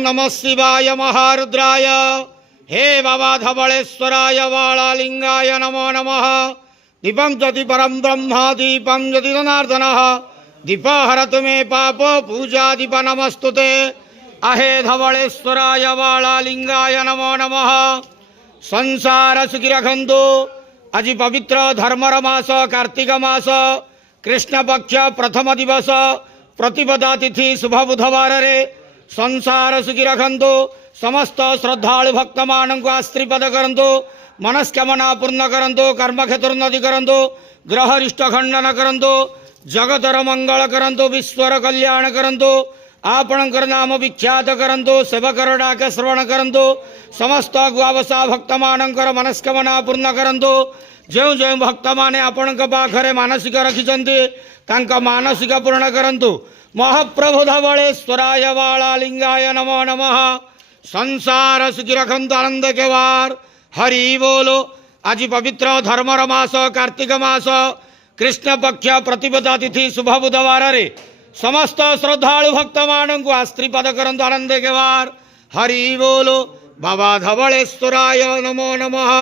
नमः शिवाय महारुद्राय। हे बाबा धवलेश्वराय वालालिंगाय नमो नमः। दीपं ज्योति परम ब्रह्म दीपं ज्योति जनार्दनः। दीप हरतु मे पाप पूजा दीप नमस्तुते। अहे धवलेश्वराय वालालिंगाय नमो नमः। संसार सुखी रखंतु। आज पवित्र धर्मर मास कार्तिक मास कृष्ण पक्ष प्रथम दिवस प्रतिपदा तिथि शुभ बुधवार रे संसार सुखी रखंतु। समस्त श्रद्धालु भक्त मान को आशीर्वाद करंतु। मनस्कामना पूर्ण करंतु। कर्म क्षेत्रोन्नति करंतु। ग्रह रिष्ट खंडन करंतु। जगतर मंगल करंतु। विश्वर कल्याण करंतु। आपणकर नाम विख्यात करंतु। सेवकर डाक श्रवण करंतु। समस्त गुआवसा भक्त मानकर मनस्कामना पूर्ण करंतु। जो जो भक्त माने आपणक पाखरे मानसिक रखिछन्ति तांका मानसिक पूर्ण करंतु। महाप्रभु धवलेश्वराय वालालिंगाय नमो नमः। संसार सुखी रखंतु आनंद के वार। हरि बोलो। आज पवित्र धर्मर मास कार्तिक मास कृष्ण पक्ष प्रतिपदा तिथि शुभ बुधवार रे समस्त श्रद्धालु भक्त मान को आशीर्वाद करंतु आनंद के वार। हरि बोलो। बाबा धवलेश्वराय नमो नमः।